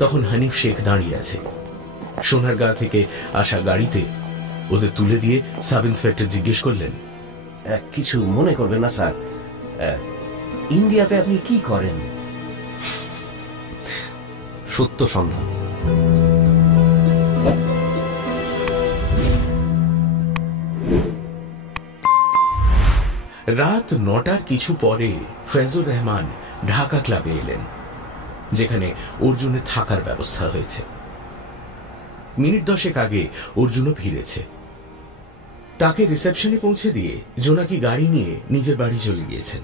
তখন হানিফ শেখ দাঁড়িয়ে আছে। সোনারগাঁ থেকে আসা গাড়িতে ওদের তুলে দিয়ে সাব ইন্সপেক্টর জিজ্ঞেস করলেন, কিছু মনে করবেন না স্যার, ইন্ডিয়াতে আপনি কি করেন? সত্য সন্ধান। রাত 9টার কিছু পরে ফয়জুর রহমান ঢাকা ক্লাবে এলেন, যেখানে অর্জুনের থাকার ব্যবস্থা হয়েছে। মিনিট 10 আগে অর্জুনও ফিরেছে। তাকে রিসেপশনে পৌঁছে দিয়ে জোনাকি গাড়ি নিয়ে নিজের বাড়ি চলে গিয়েছেন।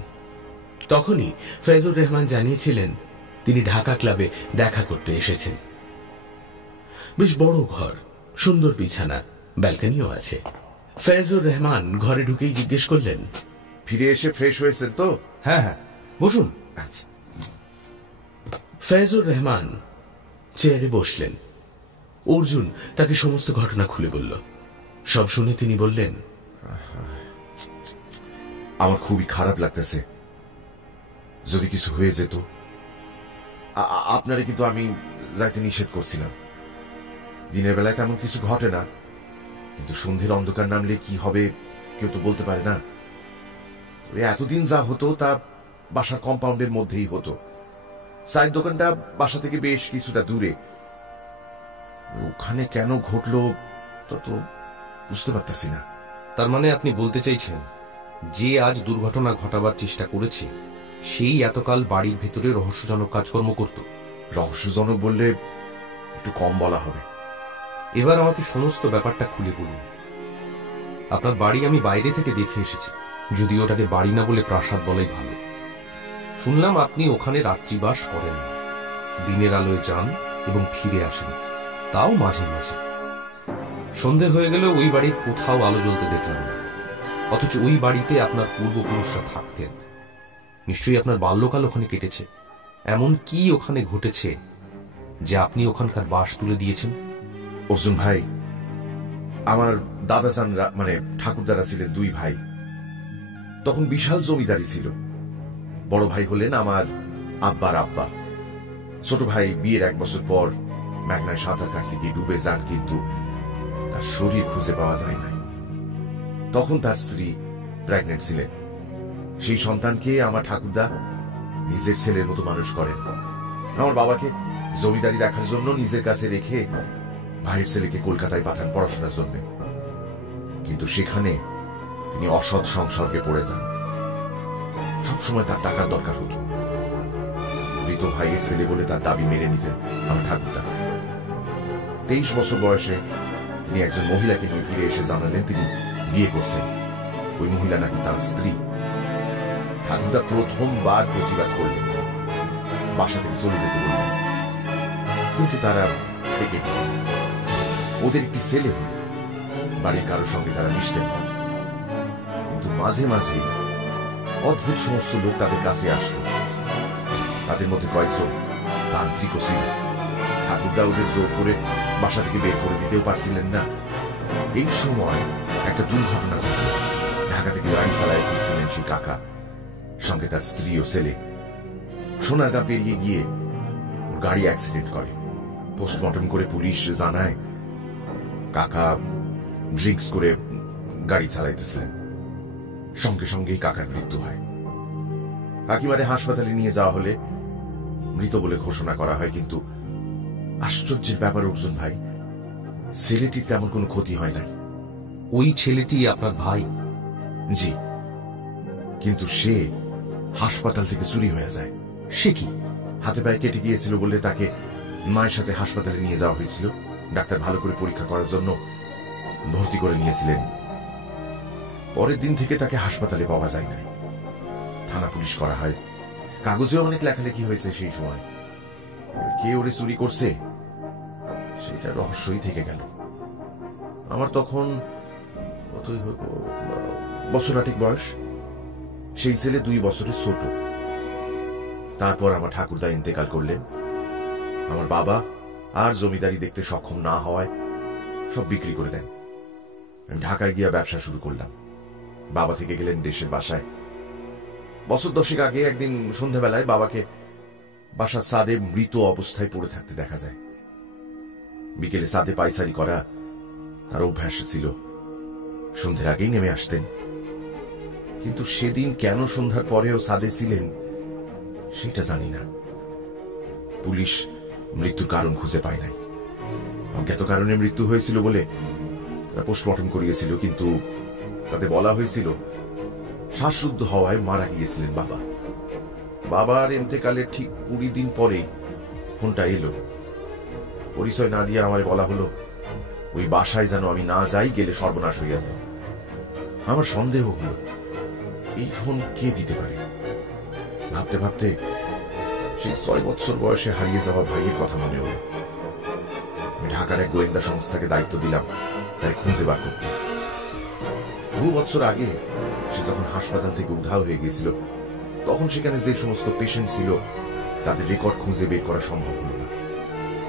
তখনই ফয়জুর রহমান জানিয়েছিলেন তিনি ঢাকা ক্লাবে দেখা করতে এসেছেন। বেশ বড় ঘর, সুন্দর বিছানা, ব্যালকনিও আছে। ফয়জুর রহমান ঘরে ঢুকেই জিজ্ঞেস করলেন, ফিরে এসে ফ্রেশ হয়েছেন তো? হ্যাঁ হ্যাঁ, বসুন। আচ্ছা। ফয়জুর রহমান চেয়ারে বসলেন। অর্জুন তাকে সমস্ত ঘটনা খুলে বলল। সব শুনে তিনি বললেন, আমার খুবই খারাপ লাগতেছে। যদি কিছু হয়ে যেত। আপনারে কিন্তু আমি যাইতে নিষেধ করছিলাম। দিনের বেলায় তেমন কিছু ঘটে না, কিন্তু সন্ধ্যের অন্ধকার নামলে কি হবে কেউ তো বলতে পারে না। এতদিন যা হতো তা বাসার কম্পাউন্ডের মধ্যেই হতো। চায়ের দোকানটা বাসা থেকে বেশ কিছুটা দূরে। ওখানে কেন ঘটলো তা তো বুঝতে পারতেছি না। তার মানে আপনি বলতে চাইছেন যে আজ দুর্ঘটনা ঘটাবার চেষ্টা করেছে সেই এতকাল বাড়ির ভেতরে রহস্যজনক কাজকর্ম করত? রহস্যজনক বললে একটু কম বলা হবে। এবার আমাকে সমস্ত ব্যাপারটা খুলে বলুন। আপনার বাড়ি আমি বাইরে থেকে দেখে এসেছি, যদি ওটাকে বাড়ি না বলে প্রাসাদ বলাই ভালো। শুনলাম আপনি ওখানে রাত্রিবাস করেন, দিনের আলোয় যান এবং ফিরে আসেন, তাও মাঝে মাঝে। সন্ধে হয়ে গেলে ওই বাড়ির কোথাও আলো জ্বলতে দেখলাম না, অথচ ওই বাড়িতে আপনার পূর্বপুরুষরা থাকতেন। নিশ্চয়ই আপনার বাল্যকাল ওখানে কেটেছে। এমন কি ওখানে ঘটেছে যে আপনি ওখানকার বাস তুলে দিয়েছেন? অর্জুন ভাই, আমার দাদা চানরা মানে ঠাকুরদারা ছিলেন দুই ভাই। তখন বিশাল জমিদারি ছিল। বড় ভাই হলেন আমার আব্বার আব্বা। ছোট ভাই বিয়ের 1 বছর পর মেঘনায় সাঁতার কাটতে গিয়ে ডুবে যান, কিন্তু তার শরীর খুঁজে পাওয়া যায় না। তখন তার স্ত্রী প্রেগনেন্ট ছিলেন। সেই সন্তানকে আমার ঠাকুরদা নিজের ছেলের মতো মানুষ করেন। আমার বাবাকে জমিদারি দেখার জন্য নিজের কাছে রেখে ভাইয়ের ছেলেকে কলকাতায় পাঠান পড়াশোনার জন্য। কিন্তু সেখানে তিনি অসৎ সংসর্গে পড়ে যান। সবসময় তার টাকার দরকার হতো। মৃত ভাইয়ের ছেলে বলে তার দাবি মেনে নিতেন আমার ঠাকুরদা। 23 বছর বয়সে তিনি একজন মহিলাকে নিয়ে ফিরে এসে জানালেন তিনি বিয়ে করছেন। ওই মহিলা নাকি তার স্ত্রী। ঠাকুরদা প্রথমবার প্রতিবাদ করলেন, বাসা থেকে চলে যেতে বললেন, কিন্তু তারা থেকে ওদের একটি ছেলে হল। বাড়ির কারোর সঙ্গে তারা মিশতেন না, কিন্তু মাঝে মাঝে অদ্ভুত সমস্ত লোক তাদের কাছে আসত। তাদের মধ্যে কয়েকজন তান্ত্রিকও ছিল। ঠাকুরদা ওদের জোর করে বাসা থেকে বের করে দিতেও পারছিলেন না। এই সময় একটা দুর্ঘটনা ঘটল। ঢাকা থেকে গাড়ি চালায় ফিরছিলেন সেই কাকা, সঙ্গে তার স্ত্রী ও ছেলে। সোনারগাঁ পেরিয়ে গিয়ে গাড়ি অ্যাক্সিডেন্ট করে। পোস্টমর্টম করে পুলিশ জানায় কাকা ড্রিঙ্কস করে গাড়ি চালাইতেছিলেন। সঙ্গে সঙ্গেই কাকার মৃত্যু হয়। কাকিমারে হাসপাতালে নিয়ে যাওয়া হলে মৃত বলে ঘোষণা করা হয়, কিন্তু আশ্চর্যের ব্যাপার অর্জুন ভাই, ছেলেটির তেমন কোনো ক্ষতি হয় নাই। ওই ছেলেটি আপনার ভাই? জি, কিন্তু সে হাসপাতাল থেকে চুরি হয়ে যায়। সে কি? হাতে পায়ে কেটে গিয়েছিল বলে তাকে মায়ের সাথে হাসপাতালে নিয়ে যাওয়া হয়েছিল। ডাক্তার ভালো করে পরীক্ষা করার জন্য ভর্তি করে নিয়েছিলেন। পরের দিন থেকে তাকে হাসপাতালে পাওয়া যায় না। থানা পুলিশ করা হয়, কাগজেও অনেক লেখালেখি হয়েছে। সেই সময় কে ওরে চুরি করছে সেটা রহস্যই থেকে গেল। আমার তখন বছর 8 বয়স। সেই ছেলে 2 বছরের ছোট। তারপর আমার ঠাকুরদা ইন্তেকাল করলেন। আমার বাবা আর জমিদারি দেখতে সক্ষম না হওয়ায় সব বিক্রি করে দেন। আমি ঢাকায় গিয়ে ব্যবসা শুরু করলাম। বাবা থেকে গেলেন দেশের বাসায়। বছর 10 আগে একদিন সন্ধ্যাবেলায় বাবাকে বাসার ছাদে মৃত অবস্থায় পড়ে থাকতে দেখা যায়। বিকেলে ছাদে পায়চারি করা তার অভ্যাস ছিল, সন্ধ্যের আগেই নেমে আসতেন। কিন্তু সেদিন কেন সন্ধ্যার পরেও ছাদে ছিলেন সেটা জানি না। পুলিশ মৃত্যুর কারণ খুঁজে পায় নাই। অজ্ঞাত কারণে মৃত্যু হয়েছিল বলে তারা পোস্টমর্টম করিয়েছিল, কিন্তু তাতে বলা হয়েছিল শ্বাসরুদ্ধ হওয়ায় মারা গিয়েছিলেন বাবা। বাবার এন্তেকালের ঠিক 20 দিন পরেই ফোনটা এলো। পরিচয় না দিয়ে আমায় বলা হলো ওই বাসায় যেন আমি না যাই, গেলে সর্বনাশ হইয়া যায়। আমার সন্দেহ হলো এই ফোন কে দিতে পারে। ভাবতে ভাবতে সেই 6 বছর বয়সে হারিয়ে যাওয়া ভাইয়ের কথা মনে হলো। আমি ঢাকার এক গোয়েন্দা সংস্থাকে দায়িত্ব দিলাম তাই খুঁজে বার করতে। বহু বছর আগে সে যখন হাসপাতাল থেকে উধাও হয়ে গিয়েছিল, তখন সেখানে যে সমস্ত পেশেন্ট ছিল তাদের রেকর্ড খুঁজে বের করা সম্ভব হল না।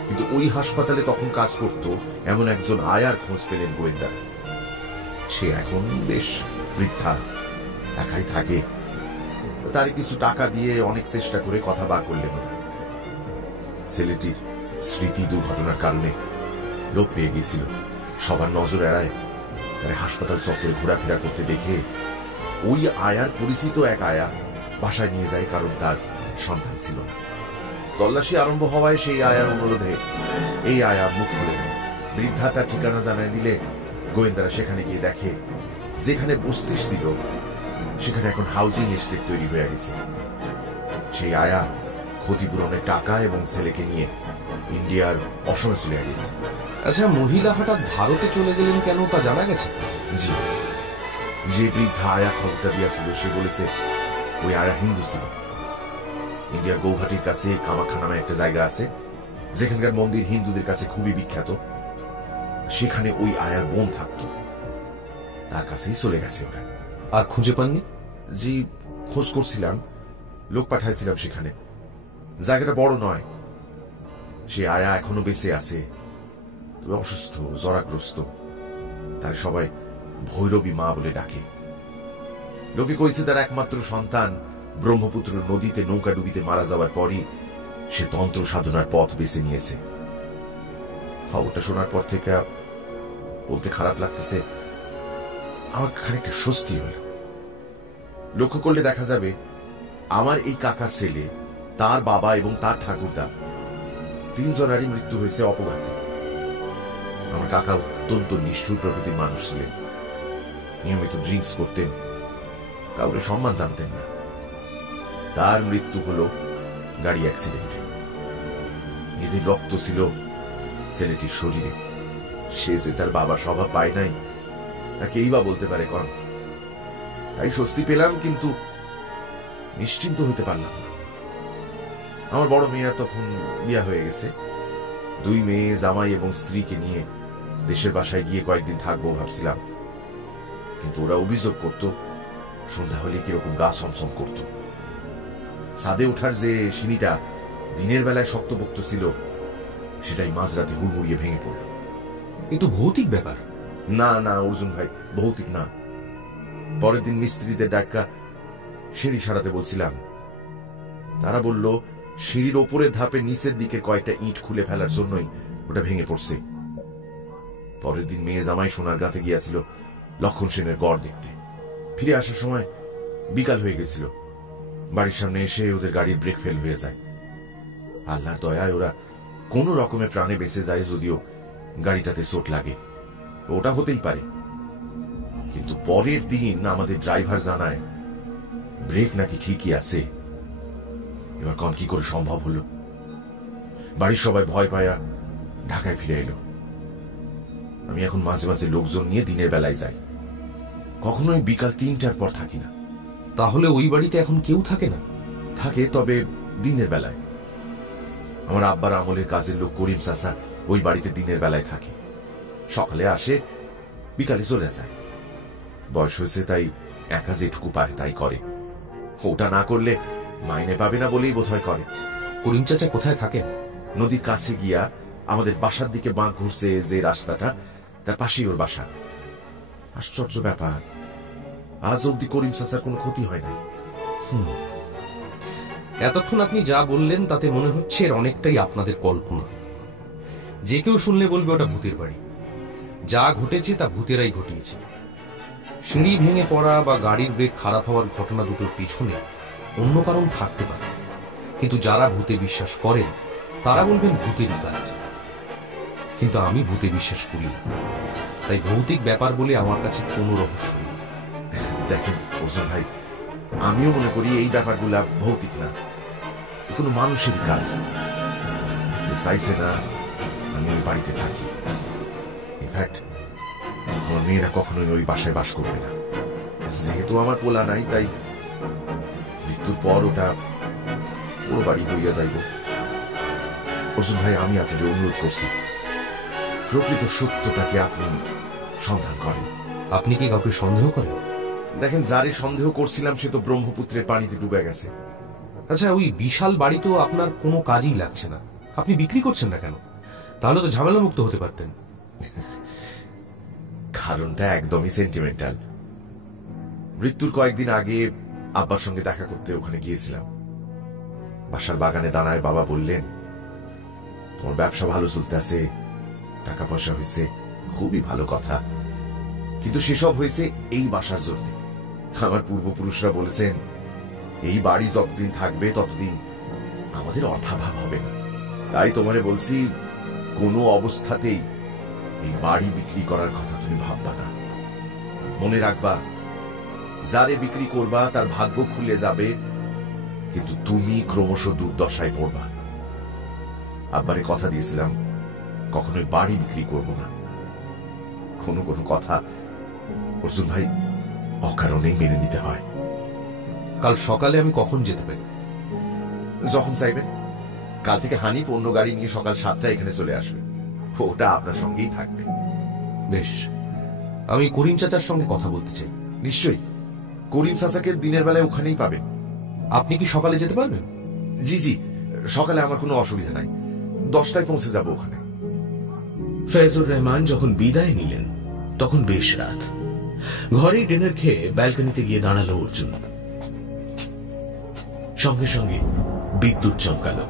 কিন্তু ওই হাসপাতালে তখন কাজ করত এমন একজন আয়ার খোঁজ পেলেন গোয়েন্দা। সে এখন বেশ বৃদ্ধা, একাই থাকে। তার কিছু টাকা দিয়ে অনেক চেষ্টা করে কথা বার করলেন না। ছেলেটির স্মৃতি দুর্ঘটনার কারণে লোপ পেয়ে গিয়েছিল, সবার নজর এড়ায়। তারা হাসপাতাল চত্বরে ঘোরাফেরা করতে দেখে ওই আয়ার পরিচিত এক আয়া বাসায় নিয়ে যায়, কারণ তার সন্তান ছিল না। তল্লাশি আরম্ভ হওয়ায় সেই আয়ার অনুরোধে এই আয়া মুখ খুলে নেয়। বৃদ্ধা তার ঠিকানা জানায় দিলে গোয়েন্দারা সেখানে গিয়ে দেখে যেখানে বস্তি ছিল সেখানে এখন হাউজিং এস্টেট তৈরি হয়ে গেছে। সেই আয়া ক্ষতিপূরণের টাকা এবং ছেলেকে নিয়ে ইন্ডিয়ার অসমে চলে গেছে। আচ্ছা, মহিলা হঠাৎ ভারতে চলে গেলেন কেন তা জানা গেছে? জি, যে বৃদ্ধা আয়া খবরটা দিয়েছিল সে বলেছে ওই আয়া হিন্দু ছিল। ইন্ডিয়ার গৌহাটির কাছে কামাখ্যা নামে একটা জায়গা আছে যেখানকার মন্দির হিন্দুদের কাছে খুবই বিখ্যাত। সেখানে ওই আয়ার বোন থাকত, তার কাছেই চলে গেছে ওরা। আর খুঁজে পাননি? জি, খোঁজ করছিলাম, লোক পাঠাইছিলাম সেখানে। জায়গাটা বড় নয়। সে আয়া এখনো বেঁচে আছে, তবে অসুস্থ, জরাগ্রস্ত। তার সবাই ভৈরবী মা বলে ডাকে। লোকে কইছে তার একমাত্র সন্তান ব্রহ্মপুত্র নদীতে নৌকাডুবিতে মারা যাওয়ার পরই সে তন্ত্র সাধনার পথ বেছে নিয়েছে। খবরটা শোনার পর থেকে বলতে খারাপ লাগতেছে, আমার খানিকটা স্বস্তি হল। লক্ষ্য করলে দেখা যাবে আমার এই কাকার ছেলে, তার বাবা এবং তার ঠাকুরদা 3 জনেরই মৃত্যু হয়েছে অপঘাতে। আমার কাকা অত্যন্ত নিষ্ঠুর প্রকৃতির মানুষ ছিলেন। নিয়মিত ড্রিঙ্কস করতেন, কাউকে সম্মান জানতেন না। তার মৃত্যু হলো গাড়ি অ্যাক্সিডেন্টে। এদের রক্ত ছিল ছেলেটির শরীরে। সে যে তার বাবার স্বভাব পায় নাই তাকেই বা বলতে পারে কন। তাই স্বস্তি পেলাম, কিন্তু নিশ্চিন্ত হইতে পারলাম না। আমার বড় মেয়ের তখন বিয়া হয়ে গেছে। 2 মেয়ে, জামাই এবং স্ত্রীকে নিয়ে দেশের বাসায় গিয়ে কয়েকদিন থাকবো ভাবছিলাম, কিন্তু ওরা অভিযোগ করত সন্ধ্যা হলে কিরকম গা ছমছম করত। ছাদে ওঠার যে সিঁড়িটা দিনের বেলায় শক্তপোক্ত ছিল সেটাই মাঝরাতে হুড়মুড়িয়ে ভেঙে পড়ল। কিন্তু ভৌতিক ব্যাপার। না না অর্জুন ভাই, ভৌতিক না। পরের দিন মিস্ত্রিদের ডাক্কা সিঁড়ি সারাতে বলছিলাম। তারা বলল সিঁড়ির ওপরের ধাপে নিচের দিকে কয়েকটা ইট খুলে ফেলার জন্যই ওটা ভেঙে পড়ছে। পরের দিন মেয়ে জামাই সোনার গাঁতে গিয়েছিল লক্ষণ সেনের গড় দেখতে। ফিরে আসার সময় বিকাল হয়ে গেছিল। বাড়ির সামনে এসে ওদের গাড়ির ব্রেক ফেল হয়ে যায়। আল্লাহর দয়ায় ওরা কোন রকমের প্রাণে বেঁচে যায়, যদিও গাড়িটাতে চোট লাগে। ওটা হতেই পারে, কিন্তু পরের দিন আমাদের ড্রাইভার জানায় ব্রেক নাকি ঠিকই আছে। এবার কন কি করে সম্ভব হলো? বাড়ির সবাই ভয় পায়া ঢাকায় ফিরে এলো। আমি এখন মাঝে মাঝে লোকজন নিয়ে দিনের বেলায় যাই, কখনোই বিকাল 3টার পর থাকি না। তাহলে ওই বাড়িতে এখন কেউ থাকে না? থাকে, তবে দিনের বেলায়। আমার আব্বার আমলের কাজের লোক করিম চাচা ওই বাড়িতে দিনের বেলায় থাকে। সকালে আসে, বিকালে চলে যায়। বয়স হয়েছে, তাই একা যেটুকু পারে তাই করে। ওটা না করলে মাইনে পাবে না বলেই বোধহয় করে। করিম চাচা কোথায় থাকেন? নদীর কাছে গিয়া আমাদের বাসার দিকে বাঁক ঘুরছে যে রাস্তাটা, তার পাশেই ওর বাসা। আশ্চর্য ব্যাপার, আজ অব্দি করিম চাচার কোনো ক্ষতি হয় নাই। এতক্ষণ আপনি যা বললেন তাতে মনে হচ্ছে এর অনেকটাই আপনাদের কল্পনা। যে কেউ শুনলে বলবে ওটা ভূতের বাড়ি। যা ঘটেছে তা ভূতেরাই ঘটিয়েছে। সিঁড়ি ভেঙে পড়া বা গাড়ির ব্রেক খারাপ হওয়ার ঘটনা দুটোর পিছনে অন্য কারণ থাকতে পারে, কিন্তু যারা ভূতে বিশ্বাস করেন তারা বলবেন ভূতেরই কাজ। কিন্তু আমি ভূতে বিশ্বাস করি না, তাই ভৌতিক ব্যাপার বলে আমার কাছে কোনো রহস্য নেই। দেখেন অর্জুন ভাই, আমিও মনে করি এই ব্যাপারগুলা ভৌতিক না, কোনো মানুষেরই কাজ। চাইছে না আমি ওই বাড়িতে থাকি। ইনফ্যাক্ট আমার মেয়েরা কখনোই ওই বাসায় বাস করবে না। যেহেতু আমার পোলা নাই, তাই মৃত্যুর পর ওটা পুরো বাড়ি হইয়া যাইব। অর্জুন ভাই, আমি আপনাকে অনুরোধ করছি, প্রকৃত সত্যটাকে আপনি সন্ধান করেন। আপনি কি কাউকে সন্দেহ করেন? দেখেন, যারে সন্দেহ করছিলাম সে তো ব্রহ্মপুত্রের পানিতে ডুবে গেছে। আচ্ছা, ওই বিশাল বাড়ি তো আপনার কোনো কাজই লাগছে না, আপনি বিক্রি করছেন না কেন? তাহলে তো ঝামেলা মুক্ত হতে পারতেন। কারণটা একদমই সেন্টিমেন্টাল। মৃত্যুর কয়েকদিন আগে আব্বার সঙ্গে দেখা করতে ওখানে গিয়েছিলাম। বাসার বাগানে দাঁড়ায় বাবা বললেন, তোমার ব্যবসা ভালো চলতেছে, টাকা পয়সা হয়েছে, খুবই ভালো কথা, কিন্তু সেসব হয়েছে এই বাসার জন্য। আমার পূর্বপুরুষরা বলেছেন, এই বাড়ি যতদিন থাকবে ততদিন আমাদের অর্থাভাব হবে না। তাই তোমারে বলছি, কোনো অবস্থাতেই এই বাড়ি বিক্রি করার কথা তুমি ভাববা না। মনে রাখবা, যারে বিক্রি করবা তার ভাগ্য খুলে যাবে, কিন্তু তুমি ক্রমশ দুর্দশায় পড়বা। আব্বারে কথা দিয়েছিলাম কখনোই বাড়ি বিক্রি করব না। কোনো কোনো কথা অর্জুন ভাই অকারণেই মেনে নিতে হয়। কাল সকালে আমি কখন যেতে পারি? যখন চাইবেন। কাল থেকে হানিফ অন্য গাড়ি নিয়ে সকাল 7টায় এখানে চলে আসবে। ওটা আপনার সঙ্গেই থাকবে। বেশ, আমি করিম চাচার সঙ্গে কথা বলতে চাই। নিশ্চয়ই, করিম চাচাকে দিনের বেলায় ওখানেই পাবেন। আপনি কি সকালে যেতে পারবেন? জি জি, সকালে আমার কোনো অসুবিধা নাই, 10টায় পৌঁছে যাব ওখানে। ফয়জুর রহমান যখন বিদায় নিলেন তখন বেশ রাত। ঘরে ডিনার খেয়ে ব্যালকনিতে গিয়ে দাঁড়ালো অর্জুন। সঙ্গে সঙ্গে বিদ্যুৎ চমকালো।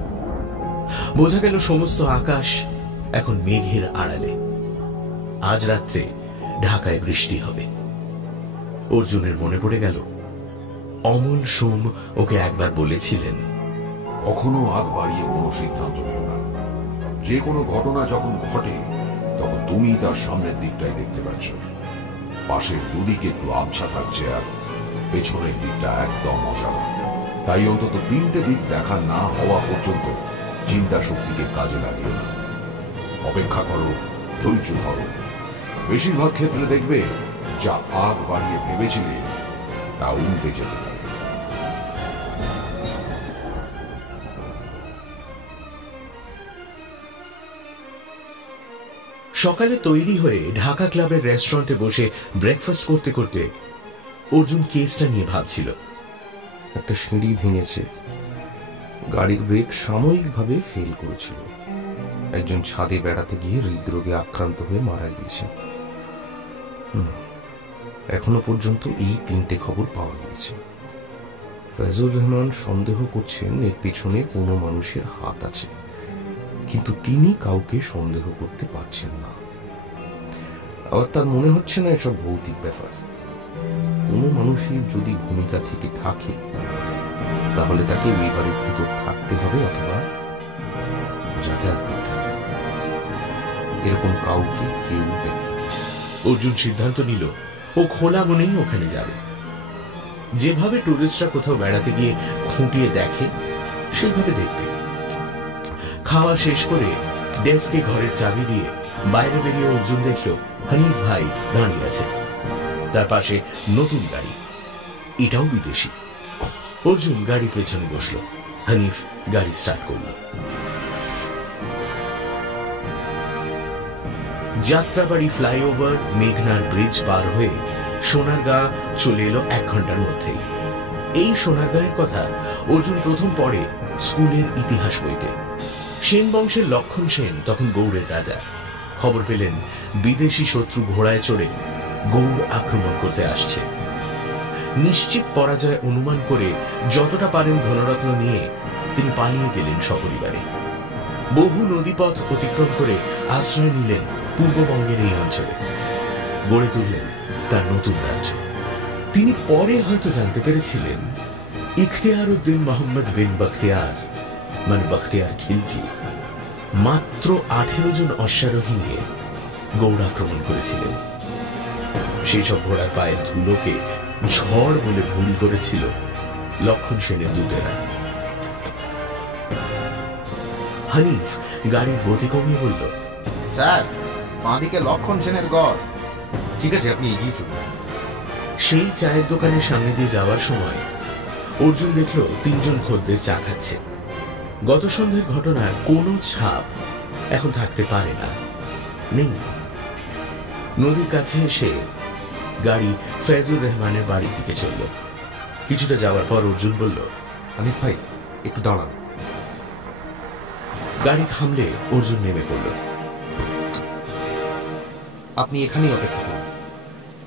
বোঝা গেল সমস্ত আকাশ এখন মেঘের আড়ালে। আজ রাত্রে ঢাকায় বৃষ্টি হবে। অর্জুনের মনে পড়ে গেল অমল সোম ওকে একবার বলেছিলেন, কখনো আগ বাড়িয়ে কোনো সিদ্ধান্ত নিও না। যে কোনো ঘটনা যখন ঘটে তখন তুমি তার সামনের দিকটাই দেখতে পাচ্ছ। পাশের দুদিকে একটু আবছা থাকছে আর পেছনের দিকটা একদম অজানা। তাই অন্তত 3টে দিক দেখা না হওয়া পর্যন্ত চিন্তা শক্তিকে কাজে লাগিও না। অপেক্ষা করো, ধৈর্য ধরো। বেশিরভাগ ক্ষেত্রে দেখবে যা আগ বাড়িয়ে ভেবেছিলে তা উল্টে যেতে পারে। সকালে তৈরি হয়ে ঢাকা ক্লাবের রেস্টুরেন্টে বসে ব্রেকফাস্ট করতে করতে অর্জুন কেসটা নিয়ে ভাবছিল। একটা সিঁড়ি ভেঙেছে, গাড়ির ব্রেক সাময়িকভাবে ফেল করেছিল, একজন ছাদে বেড়াতে গিয়ে হৃদরোগে আক্রান্ত হয়ে মারা গিয়েছে। এখনো পর্যন্ত এই 3টে খবর পাওয়া গিয়েছে। ফয়জুর রহমান সন্দেহ করছেন এর পিছনে কোনো মানুষের হাত আছে, কিন্তু তিনি কাউকে সন্দেহ করতে পারছেন না। আবার তার মনে হচ্ছে না এসব ভৌতিক ব্যাপার। কোনো মানুষের যদি ভূমিকা থেকে থাকে তাহলে তাকে ওই বাড়ির ভিতর থাকতে হবে অথবা যাতায়াত করতে হবে। এরকম কাউকে কেউ দেখে। অর্জুন সিদ্ধান্ত নিল ও খোলা মনেই ওখানে যাবে। যেভাবে টুরিস্টরা কোথাও বেড়াতে গিয়ে খুঁটিয়ে দেখে সেইভাবে দেখবে। খাওয়া শেষ করে ডেস্কে ঘরের চাবি দিয়ে বাইরে বেরিয়ে অর্জুন দেখল হানিফ ভাই দাঁড়িয়ে আছে। তার পাশে নতুন গাড়ি, এটাও বিদেশি। অর্জুন গাড়ির পেছনে বসল। হানিফ গাড়ি স্টার্ট করল। যাত্রাবাড়ি ফ্লাইওভার, মেঘনার ব্রিজ পার হয়ে সোনারগাঁ চলে এলো 1 ঘন্টার মধ্যেই। এই সোনারগাঁয়ের কথা অর্জুন প্রথম পড়ে স্কুলের ইতিহাস বইতে। সেন বংশের লক্ষণ সেন তখন গৌড়ের রাজা। খবর পেলেন বিদেশি শত্রু ঘোড়ায় চড়ে গৌড় আক্রমণ করতে আসছে। নিশ্চিত পরাজয় অনুমান করে যতটা পারেন ধনরত্ন নিয়ে তিনি পালিয়ে গেলেন সপরিবারে। বহু নদীপথ অতিক্রম করে আশ্রয় নিলেন পূর্ববঙ্গের এই অঞ্চলে, গড়ে তুললেন তার নতুন রাজ্য। তিনি পরে হয়তো জানতে পেরেছিলেন ইখতিয়ার উদ্দিন মোহাম্মদ বিন বখতিয়ার মানে বখতিয়ার খিলজি মাত্র 18 জন অশ্বারোহী নিয়ে গৌড় আক্রমণ করেছিলেন। সেই সব ঘোড়ার পায়ের ধুলোকে ঝড় বলে ভুল করেছিল লক্ষণ সেনের দূতেরা। হানিফ গাড়ির গতি কমিয়ে বলল, স্যার, বাঁদিকে লক্ষণ সেনের গড়। ঠিক আছে, আপনি এগিয়ে চলুন। সেই চায়ের দোকানের সামনে দিয়ে যাওয়ার সময় অর্জুন দেখল 3 জন খদ্দের চা খাচ্ছে। গত সন্ধ্যের ঘটনার কোনো ছাপ এখন থাকতে পারে না, নেই। নদীর কাছে এসে গাড়ি ফেজুর রহমানের বাড়ির দিকে চলল। কিছুটা যাওয়ার পর অর্জুন বলল, হানিফ ভাই, একটু দাঁড়ান। গাড়ি থামলে অর্জুন নেমে পড়ল। আপনি এখানেই অপেক্ষা করুন।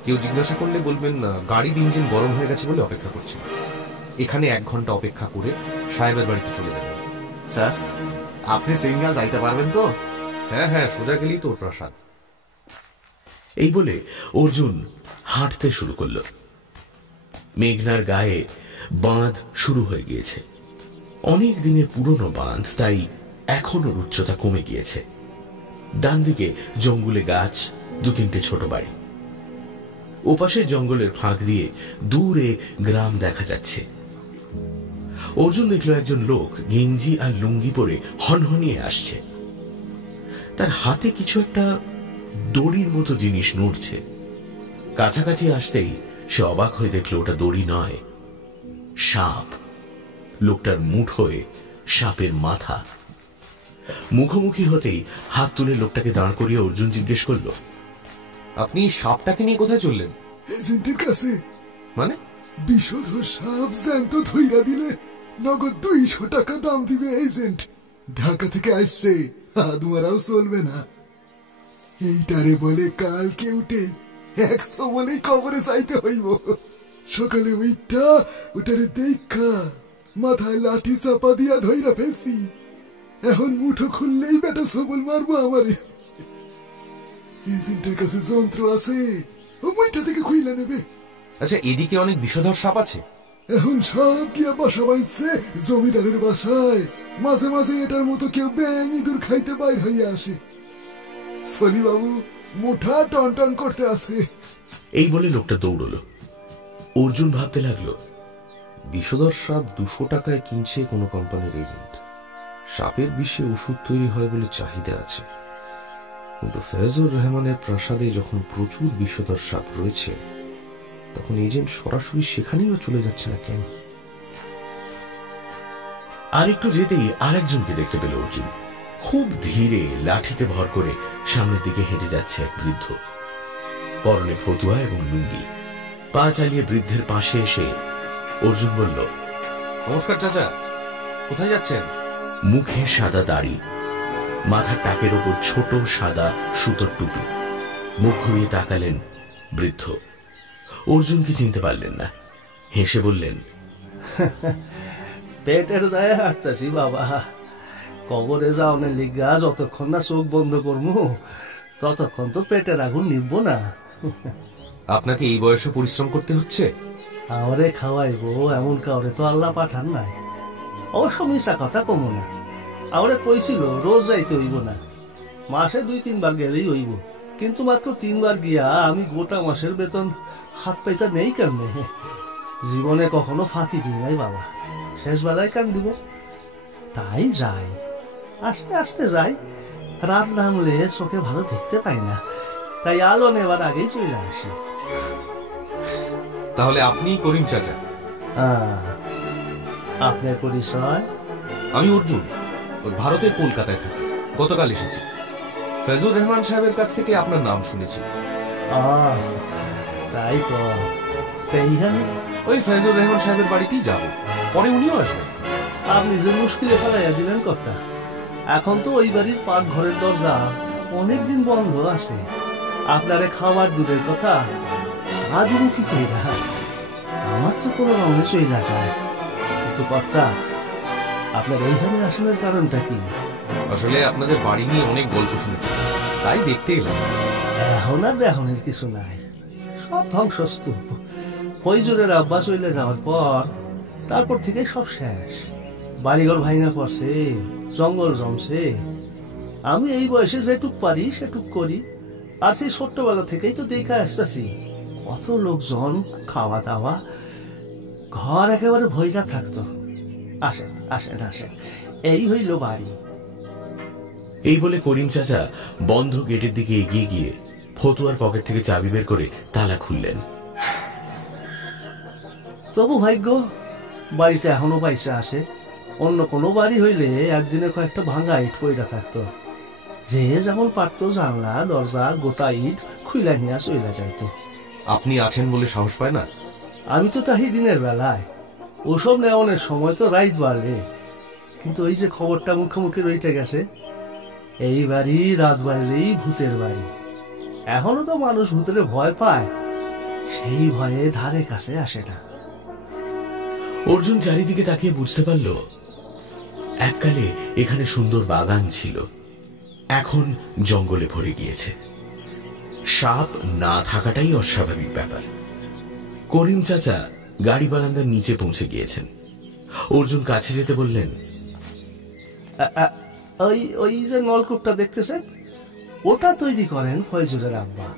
কেউ জিজ্ঞাসা করলে বলবেন গাড়ির ইঞ্জিন গরম হয়ে গেছে বলে অপেক্ষা করছি। এখানে 1 ঘন্টা অপেক্ষা করে সাহেবের বাড়িতে চলে যাবেন। স্যার, আপনি সিঙ্গা যাইতে পারবেন তো? হ্যাঁ হ্যাঁ, সোজা গেলেই তোর প্রাসাদ। এই বলে অর্জুন হাঁটতে শুরু করল। মেঘনার গায়ে বাঁধ শুরু হয়ে গিয়েছে। অনেক দিনের পুরনো বাঁধ, তাই এখন ওর উচ্চতা কমে গিয়েছে। ডান দিকে জঙ্গলে গাছ, 2-3টে ছোট বাড়ি। ওপাশের জঙ্গলের ফাঁক দিয়ে দূরে গ্রাম দেখা যাচ্ছে। অর্জুন দেখল একজন লোক গেঞ্জি আর লুঙ্গি পরে হনহনিয়ে আসছে। তার হাতে কিছু একটা দড়ির মতো জিনিস নড়ছে। কাছাকাছি আসতেই সে অবাক হয়ে দেখল ওটা দড়ি নয়, সাপ। লোকটার মুঠোয় সাপের মাথা। মুখোমুখি হতেই হাত তুলে লোকটাকে দাঁড় করিয়ে অর্জুন জিজ্ঞেস করল, আপনি সাপটাকে নিয়ে কোথায় চললেন? এজেন্টের কাছে। মানে? বিষধর সাপ জ্যান্ত ধইরা দিলে নগদ 200 টাকা দাম দিবে এজেন্ট। ঢাকা থেকে আসছে, আদমারাও চলবে না। এইটারে বলে কালকে উঠে 100 বলেই কবরে যাইতে হইব। সকালে ওটারে দেখা মাথায় লাঠি চাপা দিয়া ধইরা ফেলছি। এখন মুঠো খুললেই বেটা সবল মারবো আমারে। এজেন্টের কাছে যন্ত্র আছে, ও মুইটা থেকে খুইলা নেবে। আচ্ছা, এদিকে অনেক বিষধর সাপ আছে। এখন সব গিয়া বাসা বাঁধছে জমিদারের বাসায়। মাঝে মাঝে এটার মতো কেউ ব্যাং ইঁদুর খাইতে বাইর হইয়া আসে। সলি বাবু মুঠা টন টন করতে আসে। এই বলে লোকটা দৌড়ল। অর্জুন ভাবতে লাগলো, বিষধর সাপ 200 টাকায় কিনছে কোনো কোম্পানির এজেন্ট। সাপের বিষে ওষুধ তৈরি হয় বলে চাহিদা আছে, কিন্তু ফেজুর রহমানের প্রাসাদে যখন প্রচুর বিষধর সাপ রয়েছে, তখন এজেন্ট সরাসরি সেখানেই বা চলে যাচ্ছে না কেন? আর একটু যেতেই আরেকজনকে দেখতে পেল অর্জুন। খুব ধীরে লাঠিতে ভর করে সামনের দিকে হেঁটে যাচ্ছে এক বৃদ্ধ, পরনে ফতুয়া এবং লুঙ্গি। পা চালিয়ে বৃদ্ধের পাশে এসে অর্জুন বলল, নমস্কার চাচা, কোথায় যাচ্ছেন? মুখে সাদা দাড়ি, মাথার টাকের ওপর ছোট সাদা সুতোর টুপি। মুখ ঘুরিয়ে তাকালেন বৃদ্ধ। অর্জুনকে চিনতে পারলেন না, হেসে বললেন, পেটের দায়ে হাঁটতেছি বাবা। কবরে যাওনের লিগা যতক্ষণ না চোখ বন্ধ করবো ততক্ষণ তো পেটের আগুন নিবব না। আপনাকে এই বয়সে পরিশ্রম করতে হচ্ছে? আমারে খাওয়াইবো এমন কাউরে তো আল্লাহ পাঠান নাই। অবশ্য মিশা কথা কমো না, আমারে কইছিল রোজ যাইতে হইব না, মাসে 2-3 বার গেলেই হইব। কিন্তু মাত্র 3 বার গিয়া আমি গোটা মাসের বেতন হাত পাইতা নেই কেমনে। জীবনে কখনো ফাঁকি দিই নাই বাবা, শেষ বেলায় কান দিব। তাই যাই, আস্তে আস্তে যাই। রাত নামলে চোখে ভালো দেখতে পাই না, তাই আলো নেবার আগেই চলে আসি। তাহলে আপনি করিম চাচা? আপনার পরিচয়? আমি অর্জুন, ভারতের কলকাতায় থাকি। গতকাল এসেছি। ফেজুর রহমান সাহেবের কাছ থেকে আপনার নাম শুনেছি। তাই তো, তাইখানে ওই ফেজুর রহমান সাহেবের বাড়িতেই যাব, পরে উনিও আসবেন। আপনি যে মুশকিলে ফেলাইয়া দিলেন কথা। এখন তো ওই বাড়ির পাক ঘরের দরজা অনেকদিন বন্ধ আছে। আপনারে খাওয়ার দূরের কথা, চা দিব কি কইরা? আমার তো কোনো রঙে চলে যায়, কিন্তু কর্তা আপনার এইখানে আসার কারণটা কি? আসলে আপনাদের বাড়ি নিয়ে অনেক গল্প শুনেছি, তাই দেখতে এলাম। এখন আর দেহনের কিছু নাই, সব ধ্বংসস্তূপ। ফৈজুরের আব্বা চলে যাওয়ার পর তারপর থেকে সব শেষ। বাড়িঘর ভাঙা পড়ছে, জঙ্গল জমছে। আমি এই বয়সে যেটুক পারি সেটুক করি। আর সেই ছোট্টবেলা থেকেই তো দেখা আসতেছি কত লোকজন, খাওয়া দাওয়া, ঘর একেবারে ভইরা থাকতো। আসেন আসেন আসেন, এই হইল বাড়ি। এই বলে করিম চাচা বন্ধ গেটের দিকে এগিয়ে গিয়ে ফতুয়ার পকেট থেকে চাবি বের করে তালা খুললেন। তবু ভাগ্য বাড়িটা এখনো পয়সা আসে। অন্য কোনো বাড়ি হইলে একদিনে কয়েকটা ভাঙা ইট পইরা থাকতো। যে যেমন পারতো জানলা দরজা গোটা ইট খুইলা নিয়ে চইলা যাইতো। আপনি আছেন বলে সাহস পায় না? আমি তো তাহি দিনের বেলায়, ওসব নেওয়ানোর সময় তো রাইত বাড়লে। কিন্তু ওই যে খবরটা মুখোমুখি রইতে গেছে, এই বাড়ি রাত বাড়লেই ভূতের বাড়ি। এখনো তো মানুষ ভূতের ভয় পায়, সেই ভয়ে ধারে কাছে আসে না। অর্জুন চারিদিকে তাকিয়ে বুঝতে পারল এককালে এখানে সুন্দর বাগান ছিল, এখন জঙ্গলে ভরে গিয়েছে। সাপ না থাকাটাই অস্বাভাবিক ব্যাপার। করিম চাচা গাড়ি বারান্দার নিচে পৌঁছে গিয়েছেন। অর্জুন কাছে যেতে বললেন, ওই ওই যে নলকূপটা দেখতেছেন, ওটা তৈরি করেন ফয়জুরের আব্বা।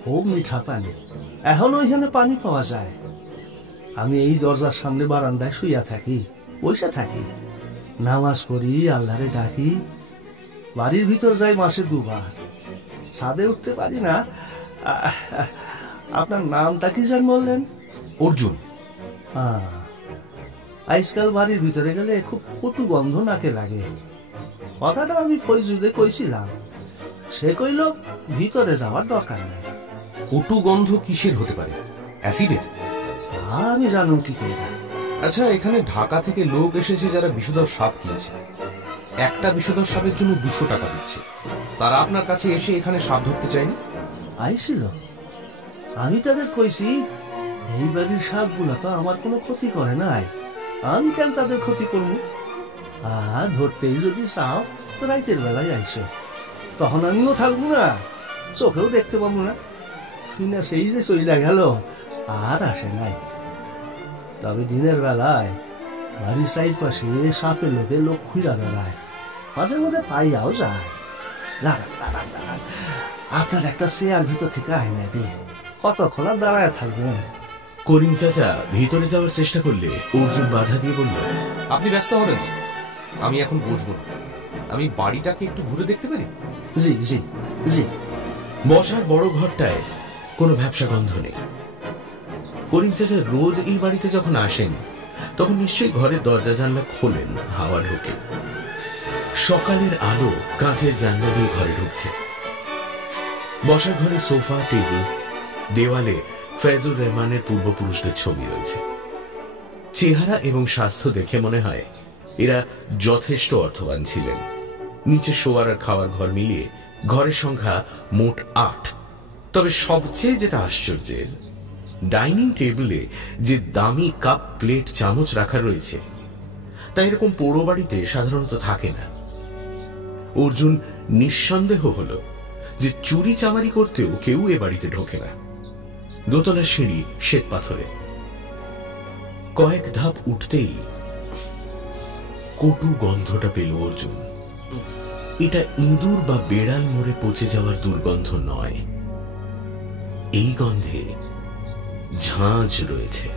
খুব মিঠা পানি, এখন ওইখানে পানি পাওয়া যায়। আমি এই দরজার সামনে বারান্দায় শুইয়া থাকি, বসে থাকি, নামাজ পড়ি, আল্লাহরে ডাকি। বাড়ির ভিতর যাই মাসে 2 বার। ছাদে উঠতে পারি না। আপনার নামটা কি জান বললেন? অর্জুন। আজকাল বাড়ির ভিতরে গেলে খুব কটু গন্ধ নাকে লাগে। কথাটা আমি ফয়জুরে কইছিলাম, সে কইল ভিতরে যাওয়ার দরকার নাই। কটু গন্ধ কিসের হতে পারে? অ্যাসিডের? আমি জানুম কি করে। আচ্ছা, এখানে ঢাকা থেকে লোক এসেছে যারা বিষধর সাপ কিনছে। একটা বিষধর সাপের জন্য 200 টাকা দিচ্ছে। তারা আপনার কাছে এসে এখানে সাপ ধরতে চায়নি? আইছিল, আমি তাদের কইছি এই বাড়ির সাপগুলা তো আমার কোনো ক্ষতি করে নাই, আমি কেন তাদের ক্ষতি করবো? ধরতেই যদি সাপ তো রাইতের বেলায় আইসো, তখন আমিও থাকবো না, চোখেও দেখতে পাবো না। শুনে সেই যে চইলা গেল, আর আসে নাই। তবে দিনের বেলায় বাড়ির চারিপাশে সাপের লোকে লোক খুঁড়া বেড়ায়, মাঝে মধ্যে পাইয়াও যায়। আপনার একটা চেয়ার ভিতর থেকে আইনা দিয়ে কতক্ষণ আর দাঁড়ায় থাকবেন? করিম চাচা ভিতরে যাওয়ার চেষ্টা করলে অর্জুন বাধা দিয়ে বলল, আপনি ব্যস্ত হবেন, আমি এখন বসবো না। আমি বাড়িটাকে একটু ঘুরে দেখতে পারি? জি জি জি। বসার বড় ঘরটায় কোনো ব্যবসা গন্ধ নেই। করিম চাচা রোজ এই বাড়িতে যখন আসেন তখন নিশ্চয়ই ঘরের দরজা জানলা খোলেন, হাওয়া ঢোকে। সকালের আলো কাঁচের জানলা দিয়ে ঘরে ঢুকছে। বসার ঘরে সোফা, টেবিল, দেওয়ালে ফয়জুর রহমানের পূর্বপুরুষদের ছবি রয়েছে। চেহারা এবং স্বাস্থ্য দেখে মনে হয় এরা যথেষ্ট অর্থবান ছিলেন। নিচে শোয়ার আর খাওয়ার ঘর মিলিয়ে ঘরের সংখ্যা মোট 8। তবে সবচেয়ে যেটা আশ্চর্যের, ডাইনিং টেবিলে যে দামি কাপ, প্লেট, চামচ রাখা রয়েছে তা এরকম পোড়ো বাড়িতে সাধারণত থাকে না। অর্জুন নিঃসন্দেহ হল যে চুরি চামারি করতেও কেউ এ বাড়িতে ঢোকে না। দোতলা সিঁড়ি শ্বেত পাথরে। কয়েক ধাপ উঠতেই কটু গন্ধটা পেল অর্জুন। এটা ইঁদুর বা বেড়াল মরে পচে যাওয়ার দুর্গন্ধ নয়, এই গন্ধে ঝাঁঝ রয়েছে।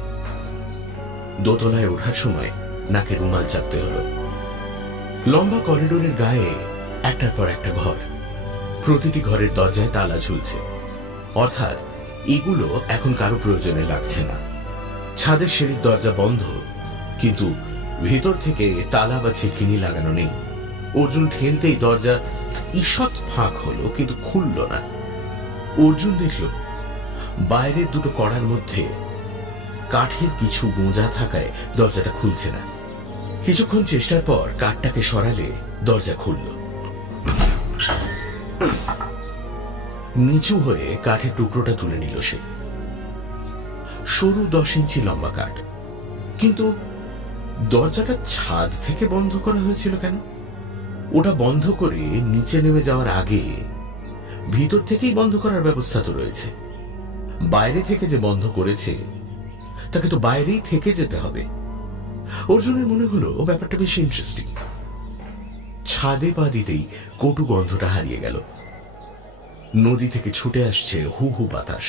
দোতলায় ওঠার সময় নাকে রুমাল চাপতে হলো। লম্বা করিডোরের গায়ে একটার পর একটা ঘর, প্রতিটি ঘরের দরজায় তালা ঝুলছে, অর্থাৎ এগুলো এখন কারো প্রয়োজনে লাগছে না। ছাদের সিঁড়ির দরজা বন্ধ, কিন্তু ভেতর থেকে তালা বা ছিটকিনি লাগানো নেই। অর্জুন ঠেলতেই দরজা ঈষৎ ফাঁক হলো, কিন্তু খুলল না। অর্জুন দেখল বাইরের দুটো কড়ার মধ্যে কাঠের কিছু গোঁজা থাকায় দরজাটা খুলছে না। কিছুক্ষণ চেষ্টার পর কাঠটাকে সরালে দরজা খুলল। নিচু হয়ে কাঠের টুকরোটা তুলে নিল সে। সরু 10 ইঞ্চি লম্বা কাঠ। কিন্তু দরজাটা ছাদ থেকে বন্ধ করা হয়েছিল কেন? ওটা বন্ধ করে নিচে নেমে যাওয়ার আগে ভিতর থেকেই বন্ধ করার ব্যবস্থা তো রয়েছে। বাইরে থেকে যে বন্ধ করেছে তাকে তো বাইরেই থেকে যেতে হবে। অর্জুনের মনে হলো ব্যাপারটা বেশ ইন্টারেস্টিং। ছাদে পা দিতেই কটু গন্ধটা হারিয়ে গেল। নদী থেকে ছুটে আসছে হু হু বাতাস।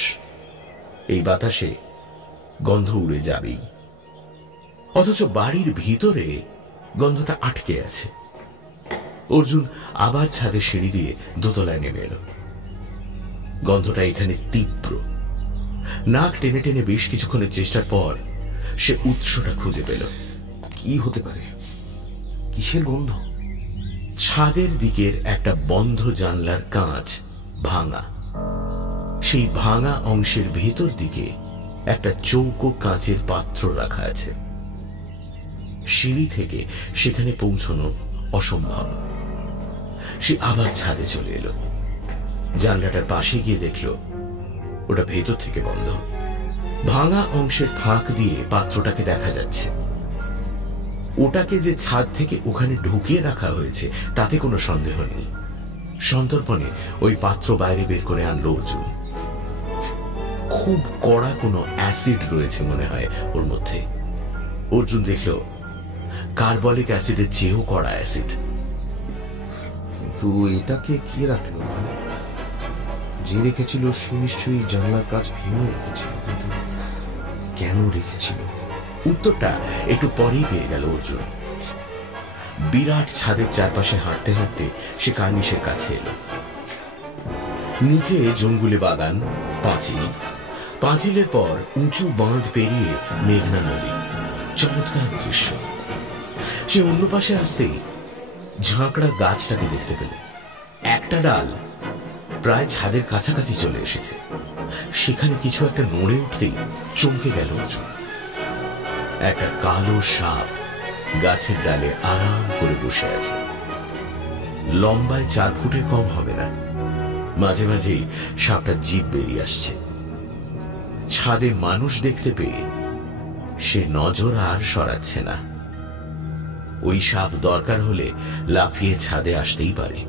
এই বাতাসে গন্ধ উড়ে যাবেই, অথচ বাড়ির ভিতরে গন্ধটা আটকে আছে। অর্জুন আবার ছাদে সিঁড়ি দিয়ে দোতলায় নেমে এলো। গন্ধটা এখানে তীব্র। নাক টেনে টেনে বেশ কিছুক্ষণের চেষ্টার পর সে উৎসটা খুঁজে পেল। কি হতে পারে? কিসের গন্ধ? ছাদের দিকের একটা বন্ধ জানলার কাঁচ ভাঙা। সেই ভাঙা অংশের ভেতর দিকে একটা চৌকো কাঁচের পাত্র রাখা আছে। সিঁড়ি থেকে সেখানে পৌঁছানো অসম্ভব। সে আবার ছাদে চলে এলো। জানলাটার পাশে গিয়ে দেখল ওটা ভেতর থেকে বন্ধ। ভাঙা অংশের ফাঁক দিয়ে পাত্রটাকে দেখা যাচ্ছে। ওটাকে যে ছাদ থেকে ওখানে ঢুকিয়ে রাখা হয়েছে তাতে কোনো সন্দেহ নেই। সন্তর্পণে ওই পাত্র বাইরে বের করে আনলো অর্জুন। খুব কড়া কোনো অ্যাসিড রয়েছে মনে হয় ওর মধ্যে। অর্জুন দেখল কার্বলিক অ্যাসিডের চেয়েও কড়া অ্যাসিড। কিন্তু এটাকে কে রাখলো? যে রেখেছিল সে নিশ্চয়ই জানলার কাজ ভেঙে রেখেছিল, কিন্তু কেন রেখেছিল? উত্তরটা একটু পরেই পেয়ে গেল অর্জুন। বিরাট ছাদের চারপাশে হাঁটতে হাঁটতে সে কার্নিশের কাছে এলো। নিচে জঙ্গুলে বাগান, পাঁচিল, পাঁচিলের পর উঁচু বাঁধ পেরিয়ে মেঘনা নদী। চমৎকার দৃশ্য। সে অন্য পাশে আসতেই ঝাঁকড়া গাছটাকে দেখতে পেল। একটা ডাল প্রায় ছাদের কাছাকাছি চলে এসেছে। সেখানে কিছু একটা নড়ে উঠতেই চমকে গেল অর্জুন। একটা কালো সাপ গাছের ডালে আরাম করে বসে আছে। লম্বায় 4 ফুটের কম হবে না। মাঝে মাঝেই সাপটা জিভ বেরিয়ে আসছে। ছাদে মানুষ দেখতে পেয়ে সে নজর আর সরাচ্ছে না। ওই সাপ দরকার হলে লাফিয়ে ছাদে আসতেই পারে।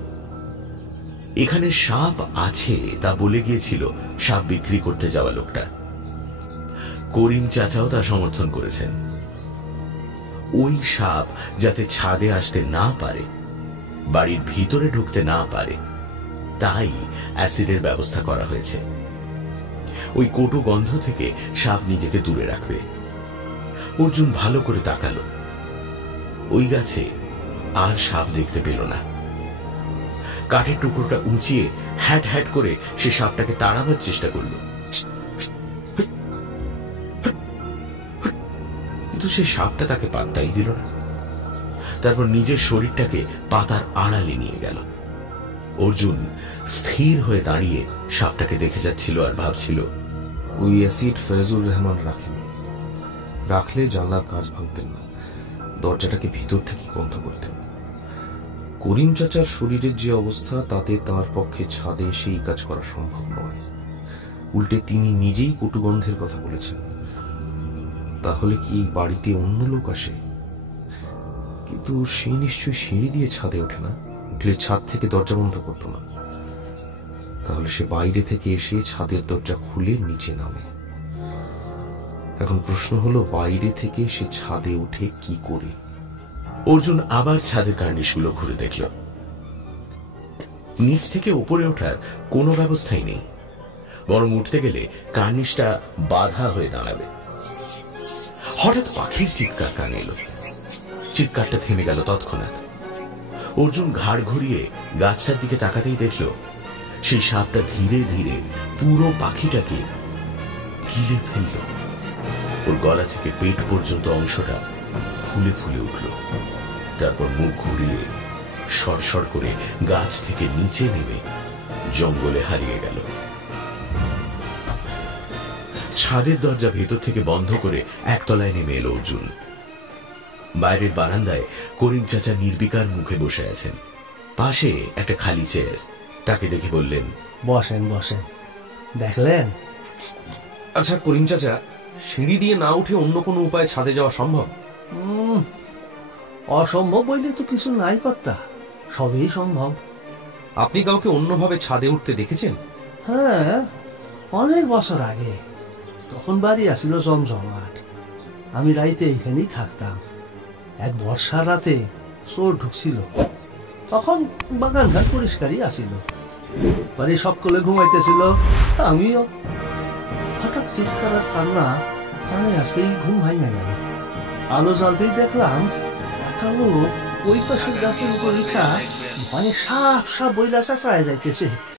এখানে সাপ আছে তা বলে গিয়েছিল সাপ বিক্রি করতে যাওয়া লোকটা। করিম চাচাও তা সমর্থন করেছেন। ওই সাপ যাতে ছাদে আসতে না পারে, বাড়ির ভিতরে ঢুকতে না পারে, তাই অ্যাসিডের ব্যবস্থা করা হয়েছে। ওই কটু গন্ধ থেকে সাপ নিজেকে দূরে রাখবে। অর্জুন ভালো করে তাকালো। ওই গাছে আর সাপ দেখতে পেল না। কাঠের টুকরোটা উঁচিয়ে হ্যাট হ্যাট করে সে সাপটাকে তাড়াবার চেষ্টা করল, কিন্তু সে সাপটা তাকে পাত্তাই দিল না। তারপর নিজের শরীরটাকে পাতার আড়ালে নিয়ে গেল। অর্জুন স্থির হয়ে দাঁড়িয়ে সাপটাকে দেখে যাচ্ছিল আর ভাবছিল, ওই অ্যাসিড ফয়জুর রহমান রাখেননি। রাখলে জানলার কাজ ভাঙতেন না, দরজাটাকে ভিতর থেকে বন্ধ করতেন। করিম চাচার শরীরের যে অবস্থা তাতে তার পক্ষে ছাদে সেই কাজ করা সম্ভব নয়। উল্টে তিনি নিজেই কটুগন্ধের কথা বলেছেন। তাহলে কি বাড়িতে অন্য লোক আসে? কিন্তু সে নিশ্চয়ই সিঁড়ি দিয়ে ছাদে ওঠে না, উঠলে ছাদ থেকে দরজা বন্ধ করত না। তাহলে সে বাইরে থেকে এসে ছাদের দরজা খুলে নিচে নামে। এখন প্রশ্ন হলো, বাইরে থেকে সে ছাদে উঠে কি করে? অর্জুন আবার ছাদের কার্নিশগুলো ঘুরে দেখল। নিচ থেকে উপরে ওঠার কোনো ব্যবস্থাই নেই, বরং উঠতে গেলে কার্নিশটা বাধা হয়ে দাঁড়াবে। হঠাৎ পাখির চিৎকার কানে এলো। চিৎকারটা থেমে গেল তৎক্ষণাৎ। অর্জুন ঘাড় ঘুরিয়ে গাছটার দিকে তাকাতেই দেখল সেই সাপটা ধীরে ধীরে পুরো পাখিটাকে গিলে ফেলল। ওর গলা থেকে পেট পর্যন্ত অংশটা ফুলে ফুলে উঠল। তারপর মুখ ঘুরিয়ে সরসর করে গাছ থেকে নিচে নেমে জঙ্গলে হারিয়ে গেল। ছাদের দরজা ভেতর থেকে বন্ধ করে একতলায় নেমে এলো অর্জুন। বাইরের বারান্দায় করিম চাচা নির্বিকার মুখে বসে আছেন। পাশে একটা খালি চেয়ার। তাকে দেখে বললেন, বসেন বসেন। দেখলেন? আচ্ছা করিম চাচা, সিঁড়ি দিয়ে না উঠে অন্য কোনো উপায়ে ছাদে যাওয়া সম্ভব? অসম্ভব বললে তো কিছু নাই কর্তা, সবই সম্ভব। আপনি কাউকে অন্যভাবে ছাদে উঠতে দেখেছেন? হ্যাঁ, অনেক বছর আগে। তখন বাড়ি আসিল জমজমাট। আমি রাইতে এইখানেই থাকতাম। এক বর্ষার রাতে চোর ঢুকছিল। তখন বাগানঘাট পরিষ্কারই আসিল। বাড়ি সকলে ঘুমাইতেছিল, আমিও। হঠাৎ চিৎকার আর কান্না কানে আসতেই ঘুম ভাঙা গেল। আলো জ্বালতেই দেখলাম একটা লোক ওই পাশের গাছের উপর উঠা ভয়ে সাপ সাপ বইলা চাচায় যাইতেছে।